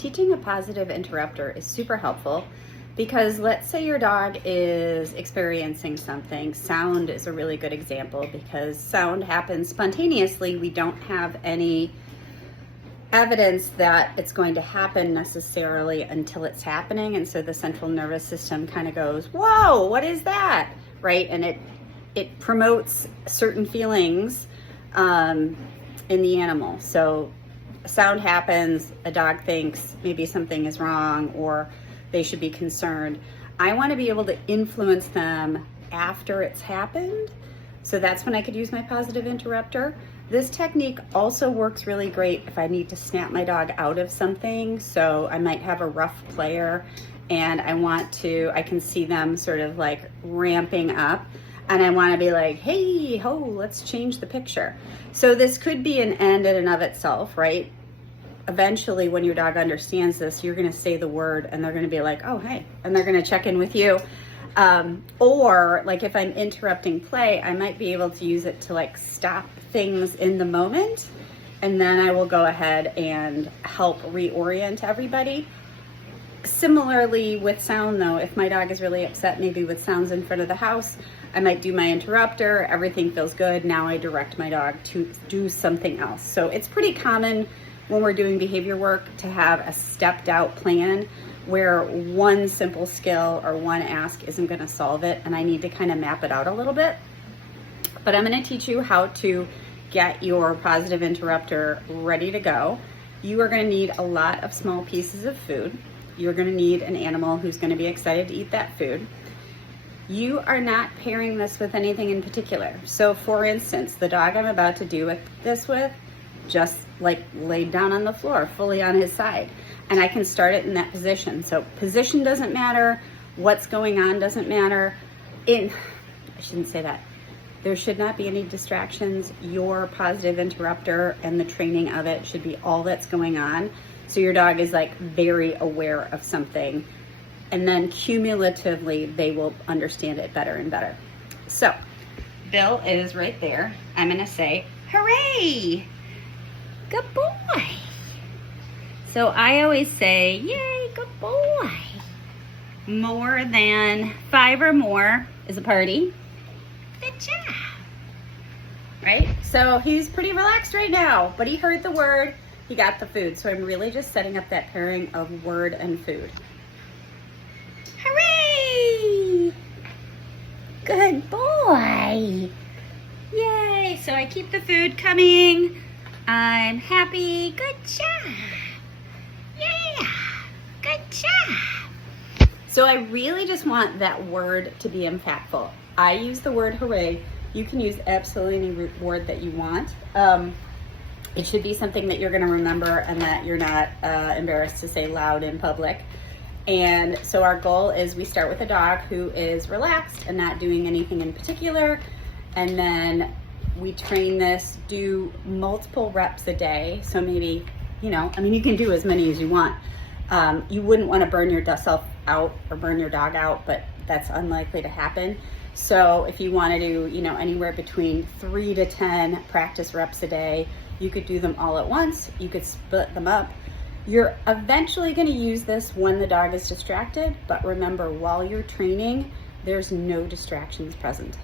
Teaching a positive interrupter is super helpful because let's say your dog is experiencing something. Sound is a really good example because sound happens spontaneously. We don't have any evidence that it's going to happen necessarily until it's happening, and so the central nervous system kind of goes, whoa, what is that, right? And it promotes certain feelings in the animal. So sound happens, a dog thinks maybe something is wrong or they should be concerned. I want to be able to influence them after it's happened. So that's when I could use my positive interrupter. This technique also works really great if I need to snap my dog out of something. So I might have a rough player and I can see them sort of like ramping up, and I want to be like, hey, ho, let's change the picture. So this could be an end in and of itself, right? Eventually, when your dog understands this, you're going to say the word and they're going to be like, oh, hey, and they're going to check in with you. Or like if I'm interrupting play, I might be able to use it to like stop things in the moment. And then I will go ahead and help reorient everybody. Similarly with sound though, if my dog is really upset, maybe with sounds in front of the house, I might do my interrupter, everything feels good. Now I direct my dog to do something else. So it's pretty common when we're doing behavior work to have a stepped out plan where one simple skill or one ask isn't going to solve it, and I need to kind of map it out a little bit. But I'm going to teach you how to get your positive interrupter ready to go. You are going to need a lot of small pieces of food. You're going to need an animal who's going to be excited to eat that food. You are not pairing this with anything in particular. So for instance, the dog I'm about to do this with just like laid down on the floor, fully on his side. And I can start it in that position. So position doesn't matter, what's going on doesn't matter. I shouldn't say that. There should not be any distractions. Your positive interrupter and the training of it should be all that's going on. So your dog is like very aware of something, and then cumulatively they will understand it better and better. So Bill is right there. I'm gonna say, hooray! Good boy. So I always say, yay, good boy. More than 5 or more is a party. Good job. Right? So he's pretty relaxed right now, but he heard the word, he got the food. So I'm really just setting up that pairing of word and food. Hooray! Good boy. Yay. So I keep the food coming. I'm happy. Good job. Yeah. Good job. So I really just want that word to be impactful. I use the word hooray. You can use absolutely any word that you want. It should be something that you're going to remember and that you're not embarrassed to say loud in public. And so our goal is we start with a dog who is relaxed and not doing anything in particular. And then we train this, do multiple reps a day. So maybe, you can do as many as you want. You wouldn't want to burn yourself out or burn your dog out, but that's unlikely to happen. So if you want to do, anywhere between 3 to 10 practice reps a day, you could do them all at once. You could split them up. You're eventually going to use this when the dog is distracted, but remember, while you're training, there's no distractions present.